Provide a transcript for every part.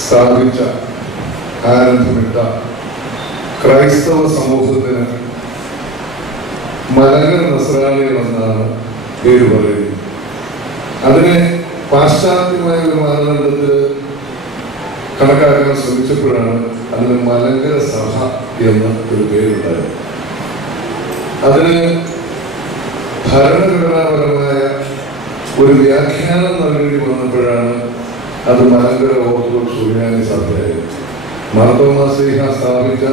സ്ഥാപിച്ച ആരംഭമിട്ട ക്രൈസ്തവ സമൂഹത്തിന് മലങ്കര നസ്രാണികളെന്നാണ് പേര് പറയുന്നത്. അതിനെ പാശ്ചാത്യമായ ഒരു മാനദണ്ഡത്തിൽ കണക്കാക്കാൻ ശ്രമിച്ചപ്പോഴാണ് അതിന് മലങ്കര സഭ എന്ന ഒരു പേരുണ്ടായത്. അതിന് ഭരണഘടനാപരമായ ഒരു വ്യാഖ്യാനം നൽകേണ്ടി വന്നപ്പോഴാണ് അത് മലങ്കര ഓർത്തഡോക്സ് സുറിയാനി സഭയായത്. മാർത്തോമാ ശ്ലീഹ സ്ഥാപിച്ച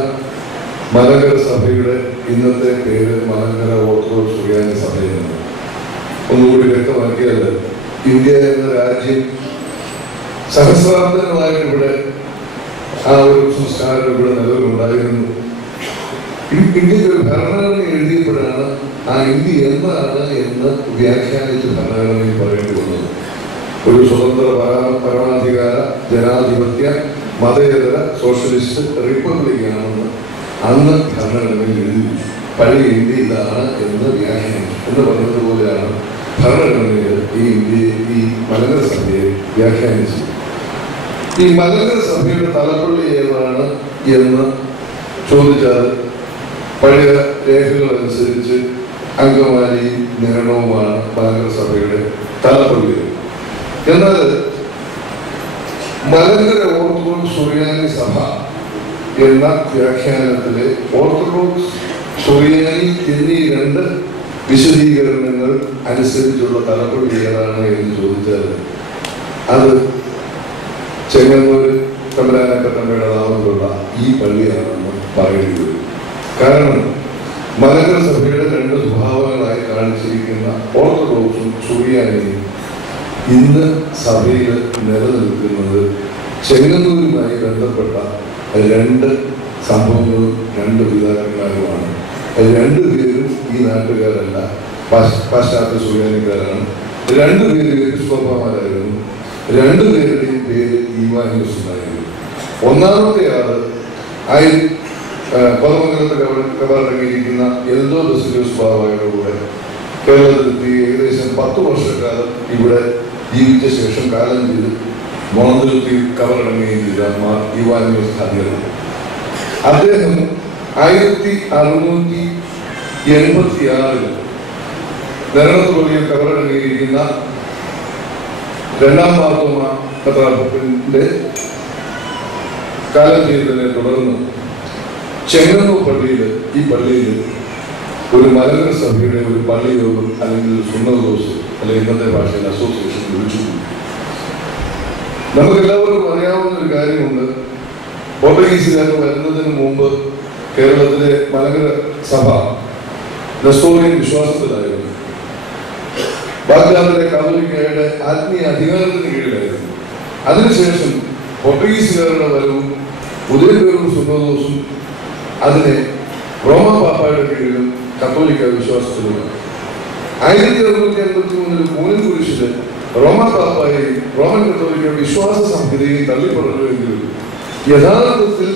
മലങ്കര സഭയുടെ ഇന്നത്തെ പേര് മലങ്കര ഓർത്തഡോക്സ് സുറിയാനി സഭയാണ്. ഒന്നുകൂടി വ്യക്തമാക്കിയാൽ, ഇന്ത്യ എന്ന രാജ്യം സഹസ്രാബ്ദങ്ങളായിട്ട് ഇവിടെ ആ ഒരു സംസ്കാരം ഇവിടെ നിലവിലുണ്ടായിരുന്നു. ഇന്ത്യക്ക് ഒരു ഭരണഘടന എഴുതിയപ്പോഴാണ് ആ ഇന്ത്യ എന്താണ് എന്ന് വ്യാഖ്യാനിച്ച് ഭരണഘടനയിൽ പറയേണ്ടി വന്നത്. ഒരു സ്വതന്ത്ര പരമാധികാര ജനാധിപത്യ മതേതര സോഷ്യലിസ്റ്റ് റിപ്പബ്ലിക്കാണെന്ന് അന്ന് ഭരണഘടനയിൽ എഴുതി. പഴയ ഇന്ത്യ ഇതാണ് എന്ന് വ്യാഖ്യാനിച്ചു എന്ന് പറഞ്ഞതുപോലെയാണ് ഭരണഘടനയിൽ ഈ മലങ്കര സഭയെ വ്യാഖ്യാനിച്ചത്. ഈ മലങ്കര സഭയുടെ തലപ്പള്ളി ഏതാണ് എന്ന് ചോദിച്ചാൽ പഴയ രേഖകൾ അനുസരിച്ച് അങ്കമാലി നിരണവുമാണ് മലങ്കര സഭയുടെ തലപ്പള്ളി. എന്നാൽ മലങ്കര ഓർത്തഡോക്സ് സുറിയാനി സഭ എന്ന വ്യാഖ്യാനത്തിലെ ഓർത്തഡോക്സ് സുറിയാനി എന്നീ രണ്ട് വിശദീകരണങ്ങൾ അനുസരിച്ചുള്ള തലപ്പള്ളി ഏതാണ് എന്ന് ചോദിച്ചാൽ അത് ചെങ്ങന്നൂർ തമ്പുരാനക്കത്തമ്മയുടെ നാമത്തിലുള്ള ഈ പള്ളിയാണെന്ന് പറയേണ്ടി വരും. കാരണം മലങ്കര സഭയുടെ രണ്ട് സ്വഭാവങ്ങളായി കാണിച്ചിരിക്കുന്ന ഓർത്തഡോക്സും സുറിയാനിയും ഇന്ന് സഭയിൽ നിലനിൽക്കുന്നത് ചെങ്ങന്നൂരുമായി ബന്ധപ്പെട്ട രണ്ട് സംഭവങ്ങളും രണ്ട് പിതാക്കന്മാരുമാണ്. രണ്ടുപേരും ഈ നാട്ടുകാരല്ല, പാശ്ചാത്യ സുറിയാനിക്കാരാണ്. രണ്ടുപേരും എപ്പിസ്കോപ്പമാരായിരുന്നു. രണ്ടുപേരുടെയും പേര് ഈവാനിയോസ് എന്നായിരുന്നു. ഒന്നാമത്തെ ആള് കോതമംഗലത്ത് കബറടങ്ങിയിരിക്കുന്ന എൽദോ ബസിലിയോസ് ബാവയുടെ കൂടെ കേരളത്തിലെത്തി ഏകദേശം 10 വർഷക്കാലം ഇവിടെ ജീവിച്ച ശേഷം കാലം ചെയ്ത് മോണന്തുരുത്തിൽ കബറടങ്ങുകയും ചെയ്ത ഈവാനിയോസ് ഖാദിയാണ്. അദ്ദേഹം 1686 നിരണത്തുപള്ളിയിൽ കബറടങ്ങിയിരിക്കുന്ന രണ്ടാം മാർത്തോമാ മെത്രാപ്പൊലീത്തന്റെ കാലം ചെയ്തതിനെ തുടർന്ന് ചെങ്ങന്നൂർ പള്ളിയിൽ ഈ പള്ളിയിൽ ഒരു മലങ്കര സഭയുടെ ഒരു പള്ളി യോഗം അല്ലെങ്കിൽ സുന്നതദോസ് അല്ലെങ്കിൽ ഇന്നത്തെ ഭാഷയിൽ അസോസിയേഷൻ വിളിച്ചു. നമുക്കെല്ലാവർക്കും അറിയാവുന്ന ഒരു കാര്യമുണ്ട്. പോർട്ടുഗീസുകാർ വരുന്നതിന് മുമ്പ് കേരളത്തിലെ മലങ്കര സഭ നെസ്തോറിയൻ വിശ്വാസത്തിലായിരുന്നു. ബാഗ്ദാദിലെ കാതോലിക്കയുടെ ആത്മീയ അധികാരത്തിന് കീഴിലായിരുന്നു. അതിനുശേഷം പോർട്ടുഗീസുകാരുടെ വരവും ഉദയപേരും സുന്നതദോസും അതിനെ റോമാ പാപ്പായുടെ കീഴിലും കത്തോലിക്ക വിശ്വാസത്തിലുമാണ്. 1653 കൂനിൻ കുരിശില് റോമാ പാപ്പായെയും റോമൻ കത്തോലിക്ക വിശ്വാസ സംഹിതയും തള്ളിപ്പറഞ്ഞുവെങ്കിലും യഥാർത്ഥത്തിൽ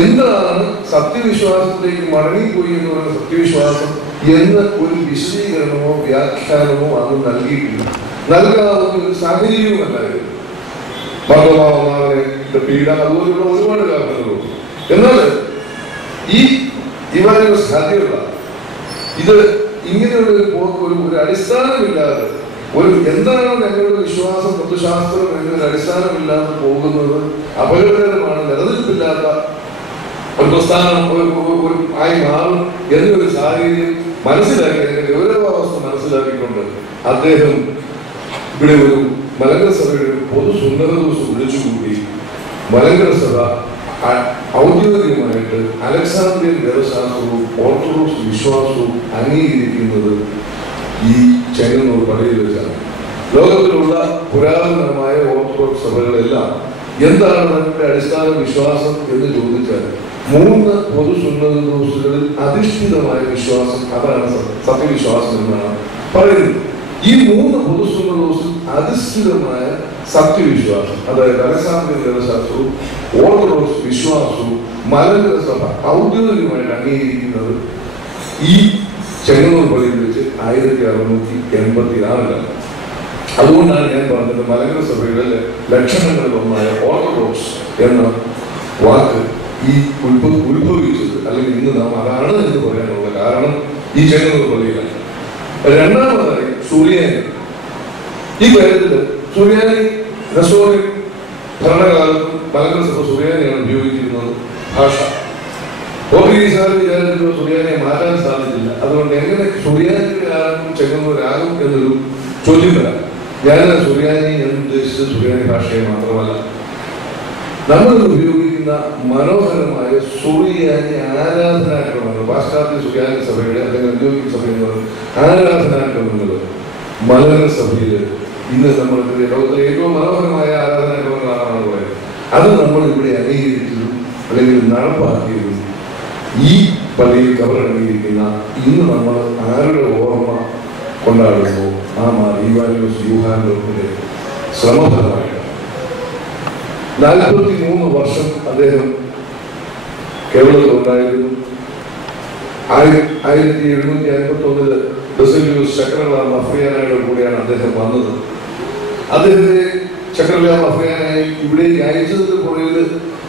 എന്താണ് സത്യവിശ്വാസത്തിലേക്ക് മടങ്ങിപ്പോയി എന്ന് പറയുന്ന സത്യവിശ്വാസം എന്ന് ഒരു വിശദീകരണമോ വ്യാഖ്യാനമോ അന്ന് നൽകിയിട്ടില്ല. നൽകാവുന്ന ഒരു സാഹചര്യവുമല്ലായിരുന്നു. മർദ്ദമാവുന്നവരെ പീഡ അതുപോലുള്ള ഒരുപാട് കാരണങ്ങളുണ്ട്. എന്നാൽ ഈ ഈവാനിയോസ് ഖാദിയുള്ള ഇത് ഇങ്ങനെയുള്ള ഒരു അടിസ്ഥാനമില്ലാതെ എന്താണ് ഞങ്ങളുടെ വിശ്വാസം തത്വശാസ്ത്രം എന്നൊരു അടിസ്ഥാനമില്ലാതെ പോകുന്നത് അപകടകരമാണ്, നിലനിൽപ്പില്ലാത്ത ഒരു പ്രസ്ഥാനം ആയി മാറും എന്നൊരു സാഹചര്യം മനസ്സിലാക്കി, അതിന്റെ ഗൗരവാവസ്ഥ മനസ്സിലാക്കിക്കൊണ്ട് അദ്ദേഹം ഇവിടെ ഒരു മലങ്കര സഭയുടെ പൊതു സുന്നതദോസ് വിളിച്ചുകൂടി. മലങ്കര സഭ ഔദ്യോഗികമായിട്ട് അലക്സാന്ദ്രിയൻ വേദശാസ്ത്രവും ഓർത്തഡോക്സ് വിശ്വാസവും അംഗീകരിക്കുന്നത് ഈ ചെങ്ങന്നൂർ പള്ളിയിൽ വെച്ചാണ്. ലോകത്തിലുള്ള പുരാതനമായ ഓർത്തഡോക്സ് സഭകളെല്ലാം എന്താണ് നമ്മുടെ അടിസ്ഥാന വിശ്വാസം എന്ന് ചോദിച്ചാൽ 3 പൊതു സുന്നതദോസുകളിൽ അധിഷ്ഠിതമായ വിശ്വാസം, അതാണ് സത്യവിശ്വാസം എന്നാണ് പറയുന്നത്. ഈ 3 പൊതു സുന്നതദോസിൽ അധിഷ്ഠിതമായ സത്യവിശ്വാസം, അതായത് അലക്സാന്ദ്രിയൻ വേദശാസ്ത്രവും ഓർത്തഡോക്സ് വിശ്വാസവും മലങ്കര സഭ ഔദ്യോഗികമായിട്ട് അംഗീകരിക്കുന്നത് ഈ ചെങ്ങന്നൂർ പള്ളിയിൽ വെച്ച് 1686 അതുകൊണ്ടാണ് ഞാൻ പറഞ്ഞത് മലങ്കര സഭയുടെ ലക്ഷണങ്ങളിലൊന്നായ ഓർത്തഡോക്സ് എന്ന വാക്ക് ഈ ഉത്ഭവിച്ചത്, അല്ലെങ്കിൽ ഇന്ന് നാം അതാണ് എന്ന് പറയാനുള്ള കാരണം ഈ ചെങ്ങന്നൂർ പള്ളിയിലാണ്. രണ്ടാമതായി സുറിയാനി. ഈ കാര്യത്തില് സുറിയാനി നെസോറിയൻ ഭരണകാലത്തും മലങ്കര സഭ സുറിയാനിയാണ് ഉപയോഗിച്ചിരുന്നത് ഭാഷ. പോർച്ചുഗീസുകാർ വിചാരിച്ചപ്പോൾ സുറിയാനിയെ മാറ്റാൻ സാധിച്ചില്ല. അതുകൊണ്ട് എങ്ങനെ സുറിയാനിയിലാകും ചെങ്ങന്നൂരാകും എന്നൊരു ചോദ്യം വരാം. ഞാൻ സുറിയാനി എന്ന് ഉദ്ദേശിച്ചത് സുറിയാനി ഭാഷയെ മാത്രമല്ല, നമ്മൾ ഉപയോഗിക്കുന്ന മനോഹരമായ സുറിയാനി ആരാധനാക്രമങ്ങൾ, പാശ്ചാത്യ സുറിയാനി സഭയുടെ അല്ലെങ്കിൽ ഔദ്യോഗിക സഭയുടെ ആരാധനാക്രമങ്ങൾ മലങ്കര സഭയിൽ ഇന്ന് നമ്മൾ ലോകത്തിലെ ഏറ്റവും മനോഹരമായ ആരാധനാക്രമങ്ങളാണ് പറയുന്നത്. അത് നമ്മൾ ഇവിടെ അംഗീകരിച്ചതും അല്ലെങ്കിൽ നടപ്പാക്കിയതും ഈ പള്ളിയിൽ കവറടങ്ങിയിരിക്കുന്ന ഇന്ന് നമ്മൾ ആരുടെ ഓർമ്മ കൊണ്ടാടുന്നു ആ ഈവാനിയോസ് യൂഹാനോസിന്റെ ശ്രമഫലമായിട്ട് 43 വർഷം അദ്ദേഹം കേരളത്തിൽ ഉണ്ടായിരുന്നു. 1751 ബസേലിയോസ് ചക്രവർത്തി മഫ്രിയാനയുടെ കൂടെയാണ് അദ്ദേഹം വന്നത്. അദ്ദേഹത്തെ ചക്രവർത്തി മഫ്രിയാനായി ഇവിടേക്ക് അയച്ചതിന് പുറകിൽ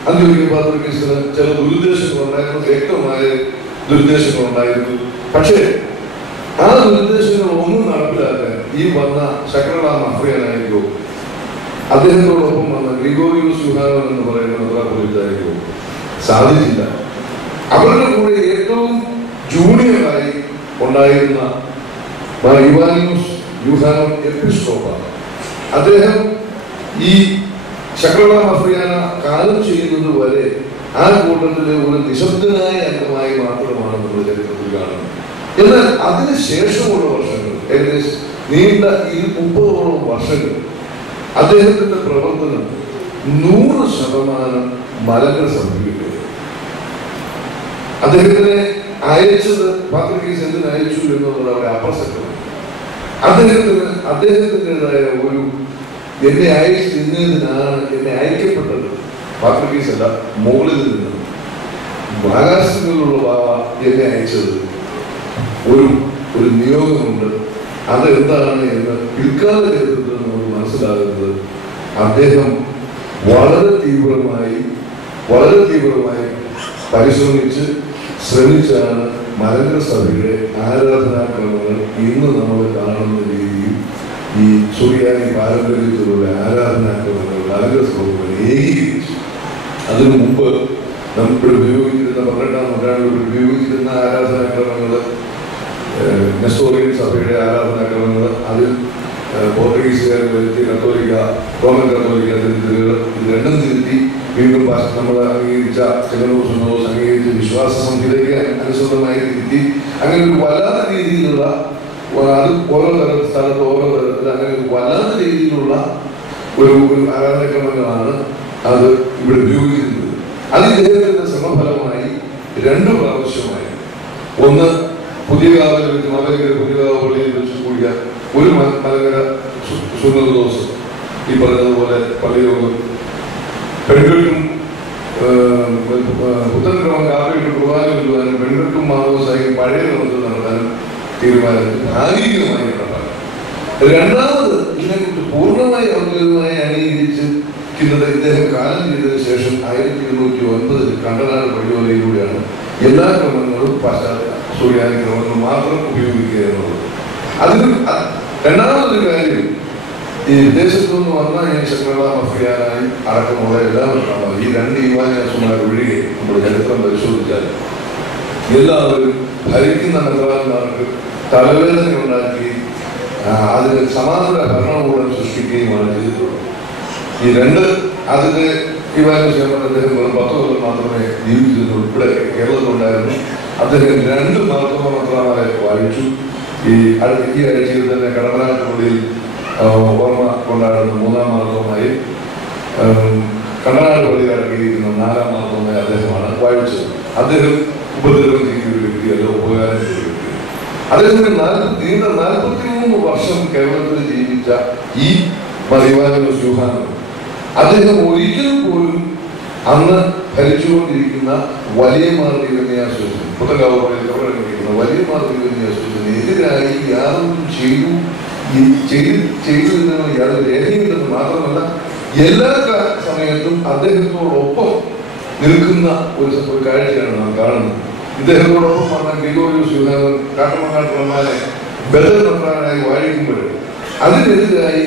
അന്ത്യോക്യ പാത്രിക്കീസിന് ചില ദുരുദ്ദേശങ്ങളുണ്ടായിരുന്നു, വ്യക്തമായ ദുരുദ്ദേശങ്ങളുണ്ടായിരുന്നു. പക്ഷേ ആ ദുരുദ്ദേശങ്ങളൊന്നും നടപ്പിലാക്കാൻ ഈ വന്ന ചക്രവർത്തി മഫ്രിയാനായിരിക്കോ അദ്ദേഹത്തോടൊപ്പം വന്ന ഗ്രിഗോറിയോസ് യൂഹാനോൻ എന്ന് പറയുന്ന മെത്രാപ്പൊലീത്തായിരിക്കോ സാധിച്ചില്ല. അവരുടെ കൂടെ ഏറ്റവും ജൂനിയറായി ഉണ്ടായിരുന്ന ഈവാനിയോസ് യൂഹാനോൻ എപ്പിസ്കോപ്പാണ്. അദ്ദേഹം ഈ ചക്രവർത്തി മഫ്രിയാന കാലം ചെയ്യുന്നത് വരെ ആ കൂട്ടത്തിലെ ഒരു നിശബ്ദനായ അംഗമായി മാത്രമാണ് നമ്മൾ ചരിത്രത്തിൽ കാണുന്നത്. എന്നാൽ അതിനുശേഷമുള്ള വർഷങ്ങൾ, ഏകദേശം നീണ്ട 30ഓളം വർഷങ്ങൾ അദ്ദേഹത്തിന്റെ പ്രവർത്തനം 100% മലങ്കര സഭയിലേക്ക്. അദ്ദേഹത്തിനെ അയച്ചത് പാത്രിക്കീസ് എന്തിന് അയച്ചു എന്നുള്ളത് അവിടെ അപ്രസക്തമാണ്. അദ്ദേഹത്തിൻ്റെതായ ഒരു എന്നെ അയച്ചു നിന്നതിനാണ് എന്നെ അയക്കപ്പെട്ടത്. പാത്രിക്കീസ് അല്ല, മുകളിൽ നിന്ന് ആകാശങ്ങളിലുള്ള ബാബ എന്നെ അയച്ചത് ഒരു നിയോഗമുണ്ട്. അതെന്താണ് എന്ന് പിൽക്കാല ചരിത്രത്തിൽ നമുക്ക് മനസ്സിലാകുന്നത് അദ്ദേഹം വളരെ തീവ്രമായി പരിശ്രമിച്ച് ശ്രമിച്ചാണ് മലങ്കര സഭയുടെ ആരാധനാക്രമങ്ങൾ ഇന്ന് നമ്മൾ കാണുന്ന രീതിയിൽ ഈ സുറിയാനി പാരമ്പര്യത്തിലുള്ള ആരാധനാക്രമങ്ങൾ മലങ്കര സഭ ഏകീകരിച്ചു. അതിനു മുമ്പ് നമുക്കിവിടെ ഉപയോഗിച്ചിരുന്ന 18-ാം നൂറ്റാണ്ടിൽ ഉപയോഗിച്ചിരുന്ന ആരാധനാക്രമങ്ങൾ, നെസോറിയൻ സഭയുടെ ആരാധനാക്രമങ്ങൾ, അതിൽ പോർച്ചുഗീസുകാർ വരുത്തിയ റോമൻ കത്തോലിക്ക തിരുത്തലുകൾ, ഇത് രണ്ടും തിരുത്തി വീണ്ടും നമ്മൾ അംഗീകരിച്ച ചെങ്ങന്നൂർ സുന്നോസ് അംഗീകരിച്ച വിശ്വാസ സംഹിതയ്ക്ക് അനുസൃതമായി തിരുത്തി അങ്ങനെ ഒരു വല്ലാത്ത രീതിയിലുള്ള, അത് ഓരോ സ്ഥലത്ത് ഓരോ തരത്തിൽ അങ്ങനെ ഒരു വല്ലാത്ത രീതിയിലുള്ള ഒരു ആരാധനാക്രമങ്ങളാണ് അത് ഇവിടെ ഉപയോഗിച്ചിരുന്നത്. അത് ഇദ്ദേഹത്തിന്റെ ശ്രമഫലമായി 2 പ്രാവശ്യമായി, ഒന്ന് പുതിയ കാവിൽ വെച്ച് മലങ്കര പുതിയകാവ് പള്ളിയിൽ വെച്ച് കൂടിയ ഒരു മലങ്കര സുന്നതദോസ്, ഈ പറഞ്ഞതുപോലെ പള്ളിയോഗം പെൺകൾക്കും പുത്തൻക്രമം കാപ്പിയിട്ട് കുർബാന കൊല്ലുവാനും പെൺകൾക്കും മാവോസായി പഴയ ക്രമത്തിൽ നടത്താനും തീരുമാനിച്ചു. ഭാഗികമായി നടപ്പാക്കി. രണ്ടാമത് ഇതിനെക്കുറിച്ച് പൂർണ്ണമായി ഔദ്യോഗികമായി അംഗീകരിച്ചിരിക്കുന്നത് ഇദ്ദേഹം കാലം ചെയ്തതിനു ശേഷം 1809 കണ്ടനാട് പള്ളിയോലയിലൂടെയാണ് എല്ലാ ക്രമങ്ങളും പാശ്ചാത്യ സുറിയാനി ക്രമങ്ങൾ മാത്രം ഉപയോഗിക്കുക എന്നുള്ളത്. അതിന് രണ്ടാമതൊരു കാര്യം, ഈ വിദേശത്തു നിന്ന് വന്ന ഈ ചക്രവർത്തി മഫ്രിയാനായി അടക്കമുള്ള എല്ലാവരും ഈ 2 ഈവാനിയോസുമാർ ഒഴികെ നമ്മൾ ചരിത്രം പരിശോധിച്ചാൽ എല്ലാവരും ഭരിക്കുന്ന മെത്രാന്മാർക്ക് തലവേദന ഉണ്ടാക്കി അതിന് സമാന്തര ഭരണകൂടം സൃഷ്ടിക്കുകയുമാണ് ചെയ്തിട്ടുള്ളത്. ഈ 2 അതിന്റെ ഈവാനിയോസ് അദ്ദേഹം വെറും 10 കൊല്ലം മാത്രമേ ജീവിച്ചിരുന്നുള്ളൂ. ഇവിടെ കേരളത്തിലുണ്ടായിരുന്നു. അദ്ദേഹം 2 മാർത്തോമ മെത്രാന്മാരെ വാഴിച്ചു. ഈ ആഴ്ചയിൽ തന്നെ കടമ്പനാട്ട് പള്ളിയിൽ ഓർമ്മ കൊണ്ടാടുന്ന 3-ാം മാർത്തോമായി, കണ്ടനാട് പള്ളിയിൽ അടക്കിയിരിക്കുന്ന 4-ാം മാർത്തോമായി അദ്ദേഹമാണ് വാഴിച്ചത്. അദ്ദേഹം ഉപദ്രവം ചെയ്യുന്ന ഒരു വ്യക്തിയല്ല, ഉപകാരം ചെയ്ത വ്യക്തി. അദ്ദേഹത്തിന് നീണ്ട 43 വർഷം കേരളത്തിൽ ജീവിച്ച ഈ ഈവാനിയോസ് യൂഹാനോൻ അദ്ദേഹം ഒരിക്കലും പോലും അന്ന് ഭരിച്ചുകൊണ്ടിരിക്കുന്ന വലിയ പുത്തൻകാവ് പള്ളിയിൽ കവറടങ്ങിയിരിക്കുന്ന വലിയ എതിരായി യാതൊന്നും ചെയ്തു ചെയ്തതിന് യാതൊരു രേഖയില്ലെന്ന് മാത്രമല്ല എല്ലാ സമയത്തും അദ്ദേഹത്തോടൊപ്പം നിൽക്കുന്ന ഒരു കാഴ്ചയാണ് നാം കാണുന്നത്. ഇദ്ദേഹത്തോടൊപ്പം പറഞ്ഞ ഗ്രിഗോറിയോസ് യൂഹാനോൻ കാട്ടമങ്ങാട്ടുമാരെ ബദൽ മെത്രാനായി വാഴിക്കുമ്പോൾ അതിനെതിരായി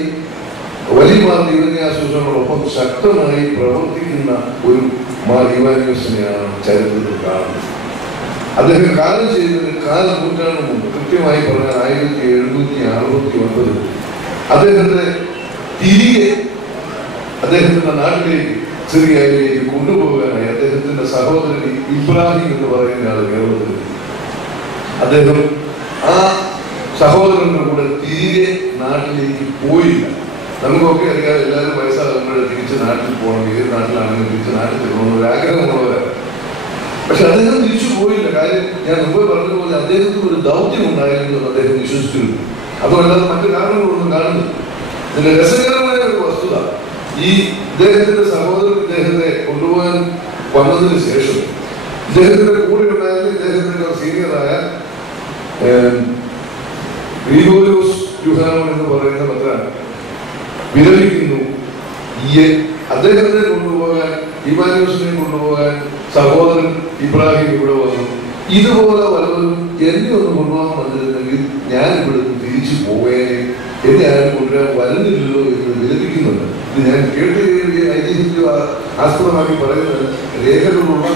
വലിയ മാർ ദിവന്യാസൂസനോടൊപ്പം ശക്തമായി പ്രവർത്തിക്കുന്ന ഒരു മാർ ഇവാനിയോസിനെയാണ് ചരിത്രത്തിൽ കാണുന്നത്. അദ്ദേഹം കാലം ചെയ്തതിന് നൂറ്റാണ്ട് മുമ്പ്, കൃത്യമായി പറഞ്ഞാൽ 1769 അദ്ദേഹത്തെ തിരികെ അദ്ദേഹത്തിന്റെ നാട്ടിലേക്ക് സിറിയയിലേക്ക് കൊണ്ടുപോകാനായി അദ്ദേഹത്തിന്റെ സഹോദരൻ ഇബ്രാഹിം എന്ന് പറയുന്ന ആൾ കേരളത്തിൽ, അദ്ദേഹം ആ സഹോദരന്റെ കൂടെ തിരികെ നാട്ടിലേക്ക് പോയില്ല. നമുക്കൊക്കെ അറിയാം, എല്ലാവരും വയസ്സാകുമ്പോൾ തിരിച്ച് നാട്ടിൽ പോകണം, ഏത് നാട്ടിലാണെങ്കിലും തിരിച്ച് നാട്ടിൽ പോകണം ഒരു ആഗ്രഹമുള്ളവരാണ്. പക്ഷെ അദ്ദേഹം തിരിച്ചു പോയില്ല. കാര്യം ഞാൻ മുമ്പ് പറഞ്ഞതുപോലെ അദ്ദേഹത്തിന് ഒരു ദൗത്യം ഉണ്ടായിരുന്നു എന്ന് അദ്ദേഹം വിശ്വസിച്ചിരുന്നു. അതുമല്ലാതെ മറ്റു കാരണങ്ങളൊന്നും കാണുന്നില്ല. ഇതിന്റെ രസകരമായ ഒരു വസ്തുത, ഈ ഇദ്ദേഹത്തിന്റെ സഹോദരൻ ഇദ്ദേഹത്തെ കൊണ്ടുപോകാൻ വന്നതിന് ശേഷം ഇദ്ദേഹത്തിന്റെ കൂടെ ഉണ്ടായിരുന്ന ഇദ്ദേഹത്തിന്റെ സീനിയറായ ഗ്രിഗോറിയോസ് യൂഹാനോൻ എന്ന് പറയുന്ന മെത്രാൻ വിരമിക്കുന്നു. അദ്ദേഹത്തെ കൊണ്ടുപോകാൻ, ഇവാനിയോസിനെ കൊണ്ടുപോകാൻ സഹോദരൻ ഇബ്രാഹിം ഇവിടെ വന്നു. ഇതുപോലെ വല്ലവരും എന്നെ ഒന്ന് കൊണ്ടുപോകാൻ വന്നിരുന്നെങ്കിൽ ഞാൻ ഇവിടുന്ന് തിരിച്ചു പോവേനെ, എന്നെ ആരും കൊണ്ടുവരാൻ വരുന്നില്ലല്ലോ എന്ന് വിലപിക്കുന്നുണ്ട്. ഇത് ഞാൻ കേട്ട് ഐതിഹ്യത്തിൽ ആസ്പദമാക്കി പറയുന്നത് രേഖകളുള്ള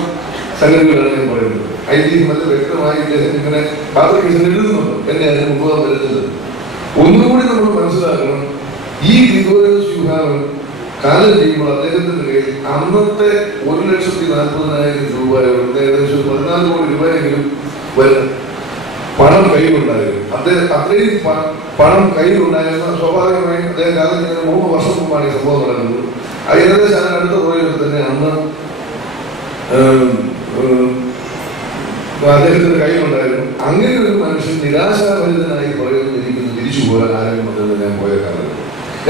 സംഗതികളാണ് ഞാൻ പറയുന്നത്. ഐതിഹ്യം നല്ല വ്യക്തമായി ഇദ്ദേഹം ഇങ്ങനെ പാത്രക്കേസിൽ എഴുതുന്നുണ്ട്, എന്നെ ആരും കൊണ്ടുപോകാൻ വരുന്നത്. ഒന്നുകൂടി നമ്മൾ മനസ്സിലാക്കണം, ഈ ഗ്രിഗോറിയോസ് യൂഹാനോൻ കാലം ചെയ്യുമ്പോൾ അദ്ദേഹത്തിന്റെ കയ്യിൽ അന്നത്തെ 1,40,000 രൂപ, ഏകദേശം 14 കോടി രൂപയെങ്കിലും വരുന്ന പണം കയ്യിലുണ്ടായിരുന്നു. അദ്ദേഹം അത്രയും പണം കയ്യിലുണ്ടായിരുന്ന സ്വാഭാവികമായും അദ്ദേഹം കാലം ചെയ്യുന്ന 3 വർഷം മുമ്പാണ് ഈ സംഭവം നടക്കുന്നത്. ഏകദേശം അതിനടുത്ത തുകയൊക്കെ തന്നെ അന്ന് അദ്ദേഹത്തിന്റെ കയ്യിലുണ്ടായിരുന്നു. അങ്ങനെ ഒരു മനുഷ്യൻ നിരാശാഭരിതനായി പറയുന്നത് എനിക്കൊന്ന് തിരിച്ചു പോകാൻ ആരെങ്കിലും വന്നത് ഞാൻ പോയ കാലം.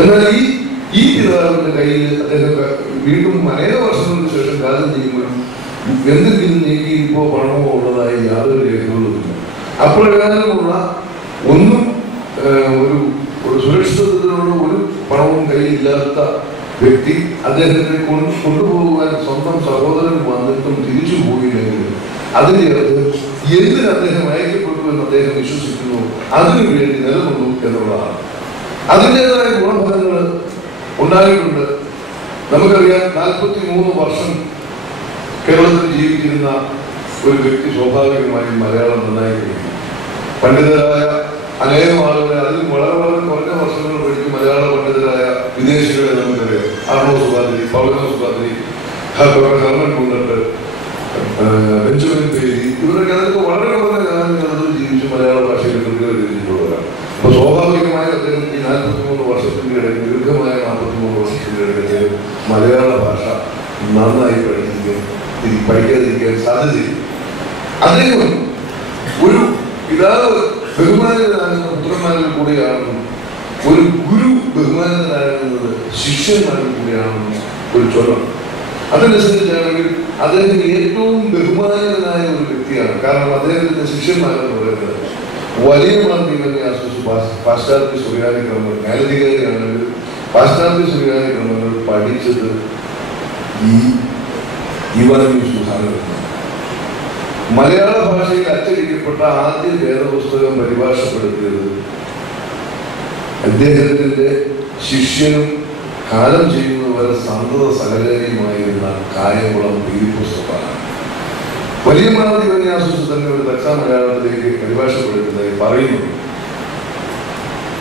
എന്നാൽ ഈ പിതാവിന്റെ കയ്യിൽ അദ്ദേഹം വീണ്ടും അനേക വർഷങ്ങൾക്ക് ശേഷം കാലം ചെയ്യുമ്പോഴും എന്തെങ്കിലും നീക്കിയിരിപ്പോ പണമോ ഉള്ളതായി യാതൊരു രേഖകളുമില്ല. അപ്രകാരമുള്ള ഒന്നും ഒരു സുരക്ഷിതത്തിനുള്ള ഒരു പണവും കയ്യിലില്ലാത്ത വ്യക്തി അദ്ദേഹത്തെ കൊണ്ടുപോകാൻ സ്വന്തം സഹോദരൻ വന്നിട്ടും തിരിച്ചു പോയില്ലെങ്കിൽ അതിന്റെ അർത്ഥം എന്തിന് അദ്ദേഹം അയക്കപ്പെട്ടു എന്ന് അദ്ദേഹം വിശ്വസിക്കുന്നു, അതിനു വേണ്ടി നിലകൊണ്ടു എന്നുള്ളതാണ്. അതിൻ്റെതായ ഗുണഫലങ്ങൾ ഉണ്ടായിട്ടുണ്ട്. നമുക്കറിയാം, 43 വർഷം കേരളത്തിൽ ജീവിച്ചിരുന്ന ഒരു വ്യക്തി സ്വാഭാവികമായും മലയാളം നന്നായി കഴിയും. പണ്ഡിതരായ അനേകം ആളുകളെ, അതിൽ വളരെ വളരെ കുറഞ്ഞ വർഷങ്ങൾ പഠിക്കും മലയാള പണ്ഡിതരായ വിദേശികളെ നമുക്കറിയാം. അർണോ സുബാദ്രി, പൗലോ സുബാദ്രി, ഹർമൻ കുണ്ടട്ട്, ബെഞ്ചമിൻ പേരി, ഇവരൊക്കെ അതൊക്കെ വളരെ കുറഞ്ഞ കാലങ്ങളിൽ ജീവിച്ച് മലയാള ഭാഷയിൽ കൃത്യത എഴുതിയിട്ടുള്ളവരാണ്. അപ്പൊ സ്വാഭാവികമായി അദ്ദേഹം ഈ 43 വർഷത്തിന്റെ ഇടയിൽ, ദീർഘമായ 43 വർഷത്തിന്റെ ഇടയിൽ മലയാള ഭാഷ നന്നായി പഠിക്കാതിരിക്കാൻ സാധ്യതയില്ല. അദ്ദേഹം ഒരു പിതാവ് ബഹുമാനിതനാകുന്ന പുത്രന്മാരിൽ കൂടിയാണെന്നും ഒരു ഗുരു ബഹുമാനിതനാകുന്നത് ശിഷ്യന്മാരിൽ കൂടിയാണെന്നും ഒരു ചൊല്ലും. അതനുസരിച്ചാണെങ്കിൽ അദ്ദേഹം ഏറ്റവും ബഹുമാനിതനായ ഒരു വ്യക്തിയാണ്. കാരണം അദ്ദേഹത്തിന്റെ ശിഷ്യന്മാരെന്ന് പറയുന്നത് വലിയ പാശ്ചാത്യ സുറിയാനി ക്രമങ്ങൾ, മേലധികാരിയാണെങ്കിൽ പാശ്ചാത്യ സുറിയാനി ക്രമങ്ങൾ പഠിച്ചത് ഈ ഇവാനിയോസ് യൂഹാനോൻ. മലയാള ഭാഷയിൽ അച്ചടിക്കപ്പെട്ട ആദ്യ വേദപുസ്തകം പരിഭാഷപ്പെടുത്തിയത് അദ്ദേഹത്തിന്റെ ശിഷ്യനും കാലം ചെയ്യുന്നവരെ സന്തത സഹചാരിയുമായിരുന്ന കായംകുളം പീലിപ്പോസാണ്. വലിയ മാർ ദിവന്യാസൂസ് തന്നെ ഒരു ദക്ഷ മലയാളത്തിലേക്ക് പരിഭാഷപ്പെടുത്തുന്നതായി പറയുന്നു.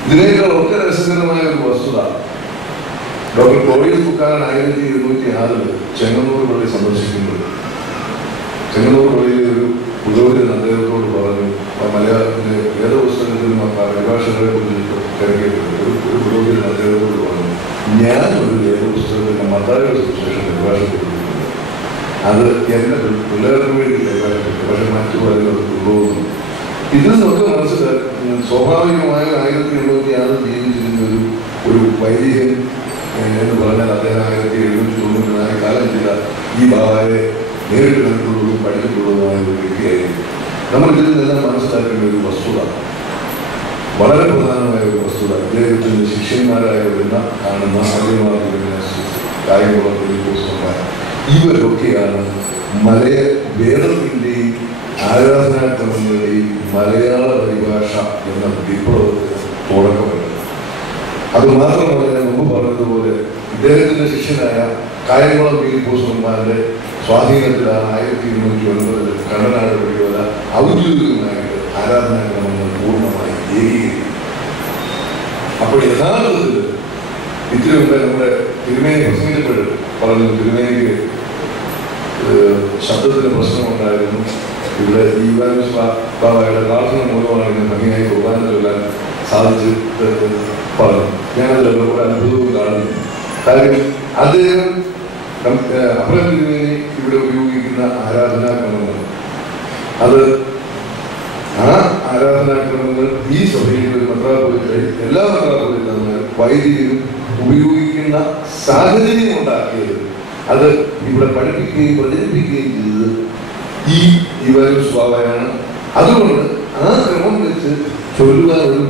ഇതിനേക്കാൾ ഒക്കെ രസകരമായ ഒരു വസ്തുത, ഡോക്ടർ ക്ലോഡിയസ് ബുക്കാനൻ 1706 ചെങ്ങന്നൂർ പള്ളി സന്ദർശിക്കുന്നത്. ചെങ്ങന്നൂർ പള്ളിയിലെ ഒരു പുരോഹിതൻ അദ്ദേഹത്തോട് പറഞ്ഞു, മലയാളത്തിലെ വേദപുസ്തകത്തിലും പരിഭാഷകളെ കുറിച്ച് തിരക്കിയിട്ടുണ്ട്. ഒരു പുരോഹിതൻ അദ്ദേഹത്തോട് പറഞ്ഞു, ഞാൻ ഒരു വേദപുസ്തകത്തിന്റെ മത്തായിയുടെ സുവിശേഷം പരിഭാഷപ്പെടുത്തിയിട്ടുണ്ട്. അത് എന്നെ പിള്ളേർക്ക് വേണ്ടി പരിഭാഷപ്പെട്ടു, പക്ഷെ മറ്റു പലരും കൊണ്ടുപോകുന്നു. ഇതിൽ നിന്നൊക്കെ മനസ്സിലാക്കി സ്വാഭാവികമായ 1776 ജീവിച്ചിരുന്ന ഒരു വൈദികൻ എന്ന് പറഞ്ഞാൽ അദ്ദേഹം 1794 കാലം ചെയ്ത ഈ ബാബായെ നേരിട്ട് കണ്ടിട്ടുള്ളതും പഠിച്ചിട്ടുള്ളതുമായ ഒരു വ്യക്തിയായിരുന്നു. നമ്മൾ ഇതിൽ നിന്നെല്ലാം മനസ്സിലാക്കേണ്ട ഒരു വസ്തുത, വളരെ പ്രധാനമായ ഒരു വസ്തുത, മനസ്സിലൂടെ അദ്ദേഹത്തിന്റെ ശിഷ്യന്മാരായി വരുന്ന കാണുന്ന കായികമുള്ള ഇവരൊക്കെയാണ് വേദത്തിന്റെയും ആരാധനാക്രമങ്ങളുടെയും മലയാള പരിഭാഷ എന്ന വിപ്ലവത്തിന് തുടക്കപ്പെട്ടത്. അത് മാത്രമല്ല, ഞാൻ മുമ്പ് പറഞ്ഞതുപോലെ ഇദ്ദേഹത്തിന്റെ ശിഷ്യനായ കായംകുളം ഫിലിപ്പോസ്മാരുടെ സ്വാധീനത്തിലാണ് 1209 കണ്ണനാട് പള്ളിയോല ഔദ്യോഗികമായിട്ട് ആരാധനാക്രമങ്ങൾ പൂർണ്ണമായി ഏകീകരിക്കും. അപ്പോൾ യഥാർത്ഥത്തിൽ ഇത്തിരി മുമ്പേ നമ്മുടെ തിരുമേനി പ്രസംഗിച്ചപ്പോൾ പറഞ്ഞു, തിരുമേനിക്ക് ശബ്ദത്തിന് പ്രശ്നമുണ്ടായിരുന്നു. ഇവിടെ ഈവാനുസ്വാഭാവയുടെ പ്രാർത്ഥന മൂലമാണ് ഇന്ന് ഭംഗിയായി കുർബാന ചൊല്ലാൻ സാധിച്ചിട്ട് പറഞ്ഞു. ഞാനതിൽ ഒരു അത്ഭുതവും കാണുന്നു. കാര്യം അദ്ദേഹം അപ്പുറം തിരുമേനി ഇവിടെ ഉപയോഗിക്കുന്ന ആരാധനാക്രമങ്ങൾ, അത് ആ ആരാധനാക്രമങ്ങൾ ഈ സഭയിൽ ഒരു മെത്രാപ്പൊലീത്ത എല്ലാ മെത്രാപ്പൊലീത്തന്മാരും വൈദികരും ഉപയോഗിക്കുന്ന സാഹചര്യം ഉണ്ടാക്കിയത്, അത് ഇവിടെ പഠിപ്പിക്കുകയും പ്രചരിപ്പിക്കുകയും ചെയ്തത് ഈ ഈവാനുസ്വാഭാവയാണ്. അതുകൊണ്ട് ആ ക്രമം വെച്ച് ചൊല്ലുവാൻ ഒരു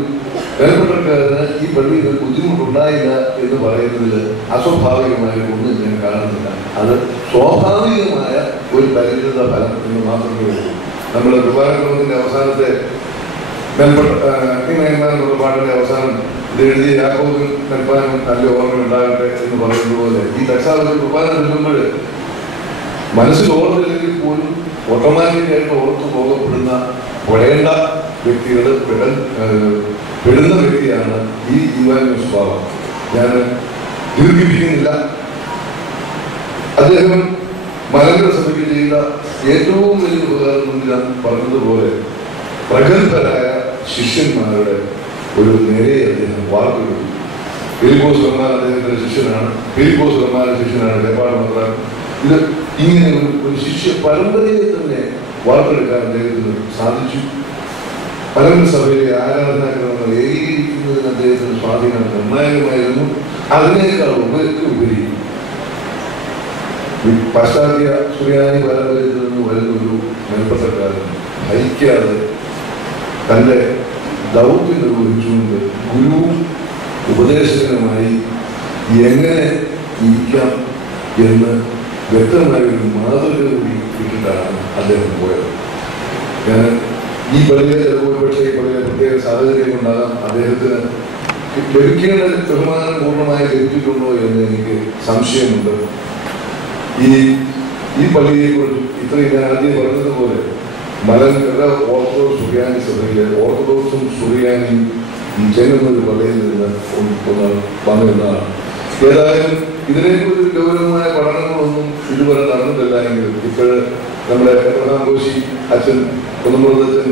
വേർപെട്ടക്കാരന് ഈ പള്ളിയിൽ ബുദ്ധിമുട്ടുണ്ടായില്ല എന്ന് പറയുന്നതിൽ അസ്വാഭാവികമായ ഒന്നും ഞാൻ കാണുന്നില്ല. അത് സ്വാഭാവികമായ ഒരു പരിചിത ഫലം എന്ന് മാത്രമേ ഉള്ളൂ. നമ്മുടെ കുർബാനക്രമത്തിന്റെ അവസാനത്തെ മേന്മാനുള്ള പാട്ടിന്റെ അവസാനം ഇത് എഴുതിയ യാക്കോബും നെൽപ്പാനും നല്ല ഓർമ്മ ഉണ്ടാകട്ടെ എന്ന് പറയുന്നത് പോലെ ഈ ദശാവധി കുർബാന ചൊല്ലുമ്പോൾ മനസ്സിൽ ഓർമ്മയില്ലെങ്കിൽ പോലും ഓട്ടോമാറ്റിക്കായിട്ട് ഓർത്തു പോകപ്പെടുന്ന പെടേണ്ട വ്യക്തികൾ പെടുന്ന വ്യക്തിയാണ് ഈ ഈവാനുസ്വാഭാവം. ഞാൻ ദീർഘിപ്പിക്കുന്നില്ല. അദ്ദേഹം മലങ്കര സഭയ്ക്ക് ചെയ്ത ഏറ്റവും വലിയ ഉപകാരം ഞാൻ പറഞ്ഞതുപോലെ പ്രഗത്ഭരായ ശിഷ്യന്മാരുടെ ഒരു നിരയെ അദ്ദേഹം വാർത്തെടുത്തു. ഫിലിപ്പോസ് റഹ്മാൻ അദ്ദേഹത്തിന്റെ ശിഷ്യനാണ്. ഫിലിപ്പോസ് റഹ്മാന്റെ ശിഷ്യനാണ് വേപ്പാട് മെത്രാൻ. ഇത് ഇങ്ങനെ ഒരു ശിഷ്യ പരമ്പരയെ തന്നെ വാർത്തെടുക്കാൻ അദ്ദേഹത്തിന് സാധിച്ചു. മലങ്കര സഭയിലെ ആരാധനാക്രമങ്ങൾ ഏകീകരിക്കുന്നതിന് അദ്ദേഹത്തിന് സ്വാധീനം നിർണായകമായിരുന്നു. അതിനേക്കാൾ ഉപരി പാശ്ചാത്യ സുറിയാനി പാരമ്പര്യത്തിൽ നിന്ന് വരുന്നൊരു മേൽപ്പത്തക്കാരൻ ഭരിക്കാതെ തൻ്റെ ദൗത്യം നിർവഹിച്ചുകൊണ്ട് ഗുരുവും ഉപദേശകനുമായി എങ്ങനെ ഇരിക്കാം എന്ന് വ്യക്തമായ ഒരു മാതൃക കൂടി ഇട്ടിട്ടാണ് അദ്ദേഹം പോയത്. ഞാൻ ഈ പള്ളിയെ ചിലപ്പോൾ പക്ഷേ ഈ പള്ളിയെ പ്രത്യേക സാഹചര്യം കൊണ്ടാകാം അദ്ദേഹത്തിന് ലഭിക്കേണ്ട ബഹുമാനം പൂർണ്ണമായി ലഭിച്ചിട്ടുണ്ടോ എന്ന് എനിക്ക് സംശയമുണ്ട്. ഈ പള്ളിയെക്കുറിച്ച് ഇത്രയും ഞാൻ ആദ്യം പറഞ്ഞതുപോലെ മലങ്കര ഓർത്തഡോക്സ് സുറിയാനി സഭയിലെ ഓർത്തഡോക്സും സുറിയാനിയും ഈ ചെങ്ങന്നൂർ പള്ളിയിൽ നിന്ന് വന്നിരുന്നതാണ്. ഏതായാലും ഇതിനെക്കുറിച്ച് ഗൗരവമായ പഠനങ്ങളൊന്നും ഇതുവരെ നടന്നിട്ടില്ല എങ്കിലും ഇപ്പോഴ് നമ്മുടെ പ്രധാനകോശി അച്ഛൻ കുന്നമൃതച്ഛൻ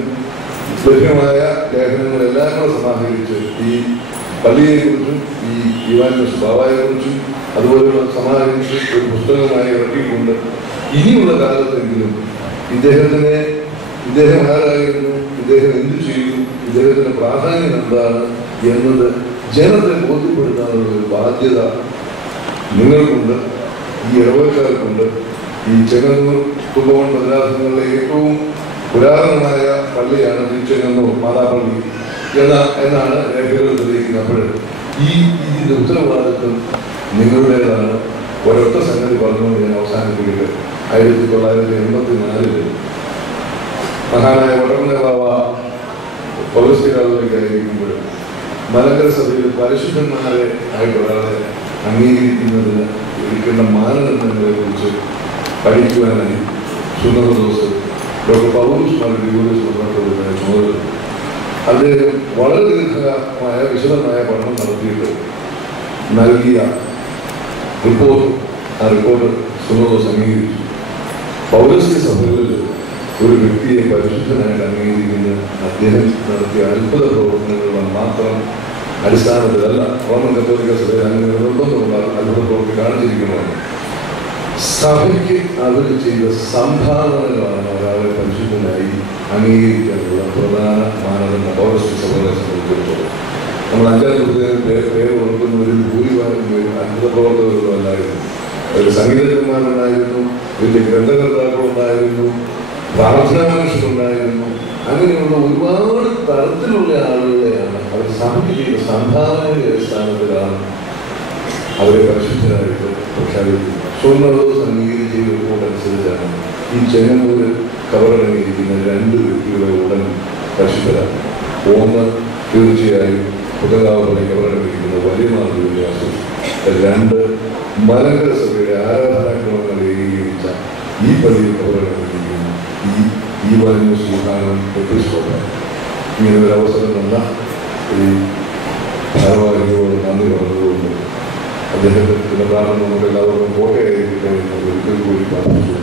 ലഭ്യമായ ലേഖനങ്ങളെല്ലാം കൂടെ സമാഹരിച്ച് ഈ പള്ളിയെക്കുറിച്ചും ഈ ഈവാനുസ്വാഭാവയെക്കുറിച്ചും അതുപോലെയുള്ള സമാഹരിച്ച് ഒരു പുസ്തകമായി ഇറക്കിക്കൊണ്ട് ഇനിയുള്ള കാലത്തെങ്കിലും ഇദ്ദേഹം ആരായിരുന്നു, ഇദ്ദേഹം എന്തു ചെയ്തു, ഇദ്ദേഹത്തിന്റെ പ്രാധാന്യം എന്താണ് എന്നത് ജനത്തെ ബോധ്യപ്പെടുത്താനുള്ള ഒരു ബാധ്യത നിങ്ങൾക്കുണ്ട്, ഈ ഇടവകക്കാർക്കുണ്ട്. ഈ ചെങ്ങന്നൂർ തുമ്പവൻ ഭദ്രാസനങ്ങളിലെ ഏറ്റവും പുരാതനമായ പള്ളിയാണ് തിരുച്ചെങ്ങന്നൂർ മാതാപള്ളി എന്നാണ് രേഖകൾ തെളിയിക്കുന്നത്. അപ്പോൾ ഇതിന്റെ ഉത്തരവാദിത്വം നിങ്ങളുടേതാണ്. ഒരൊറ്റ സംഗതി പറഞ്ഞുകൊണ്ട് ഞാൻ അവസാനിപ്പിക്കുന്നത്, 1984 മഹാനായ വടക്കുംന ബാവ പൗരസ്ത്രീകാരിക്കുമ്പോൾ മലങ്കര സഭയിൽ പരിശുദ്ധന്മാരെ ആയിട്ടൊരാളെ അംഗീകരിക്കുന്നതിന് എടുക്കേണ്ട മാനദണ്ഡങ്ങളെ കുറിച്ച് പഠിക്കുവാനായി സുന്നത ദിവസം ഡോക്ടർ പൗലോസ് മാർ ഗ്രിഗോറിയോസ് മെത്രാപ്പൊലീത്തയെ ചുമതല. അദ്ദേഹം വളരെ ദീർഘമായ വിശദമായ പഠനം നടത്തിയിട്ട് നൽകിയ റിപ്പോർട്ട്, ആ റിപ്പോർട്ട് സുന്നത അംഗീകരിച്ചു. പൗരസ്ത്യ സഭകളിൽ ഒരു വ്യക്തിയെ പരിശുദ്ധനായിട്ട് അംഗീകരിക്കുന്നത് അദ്ദേഹം നടത്തിയ അത്ഭുത പ്രവർത്തനങ്ങളുടെ മാത്രം അടിസ്ഥാനത്തിലല്ല. റോമൻ കത്തോലിക്ക സഭയിൽ അങ്ങനെ നിർബന്ധമുള്ള അത്ഭുത പ്രവൃത്തി കാണിച്ചിരിക്കുന്നതാണ്. സഭയ്ക്ക് അവർ ചെയ്ത സംഭാവനകളാണ് ഒരാളെ പരിശുദ്ധനായി അംഗീകരിക്കാനുള്ള പ്രധാന മാനദണ്ഡം പൗരസ്ത്യ സഭകളെ സംബന്ധിച്ചിടത്തോളം. നമ്മൾ 5-ാം പേര് കൊടുക്കുന്നവരിൽ ഭൂരിഭാഗം പേരും അത്ഭുത പ്രവർത്തകരും അല്ലായിരുന്നു. അതിൽ സംഗീതജ്ഞന്മാരുണ്ടായിരുന്നു, വലിയ ഗ്രന്ഥകർത്താക്കളുണ്ടായിരുന്നു, പ്രാർത്ഥനാ മനുഷ്യരുണ്ടായിരുന്നു. അങ്ങനെയുള്ള ഒരുപാട് തരത്തിലുള്ള ആളുകളെയാണ് അവർ സഭയ്ക്ക് ചെയ്ത സംഭാവനയുടെ അടിസ്ഥാനത്തിലാണ് അവരെ പരിശുദ്ധരായിട്ട് പ്രഖ്യാപിക്കുന്നത്. സ്വന്തം അംഗീകരിച്ച റിപ്പോർട്ട് അനുസരിച്ചാണ് ഈ ചെങ്ങന്നൂര് കവറടങ്ങിയിരിക്കുന്ന 2 വ്യക്തികളെ ഉടൻ പരിശുദ്ധരാണ്. ഒന്ന് തീർച്ചയായും പുതകാവളി കവറടങ്ങിയിരിക്കുന്ന വലിയ മാതൃവിശ്വാസം, 2 മലങ്കര സഭയുടെ ആരാധനാക്രമങ്ങൾ ഏകീകരിച്ച ഈ പള്ളിയിൽ കവറടങ്ങിയിരിക്കുന്ന ഈ വലിയ സുഖാനം എപ്പിസ്കോപ്പാണ്. ഇങ്ങനെ ഒരു അവസരം തന്ന ഈ ഭാരവാഹികളോട് നന്ദി പറഞ്ഞതുകൊണ്ട് അദ്ദേഹത്തിന്റെ പ്രാർത്ഥന നമുക്ക് എല്ലാവർക്കും കോട്ടയായിരിക്കട്ടെ എന്ന് ഒരിക്കൽ കൂടി പ്രാർത്ഥിച്ചു.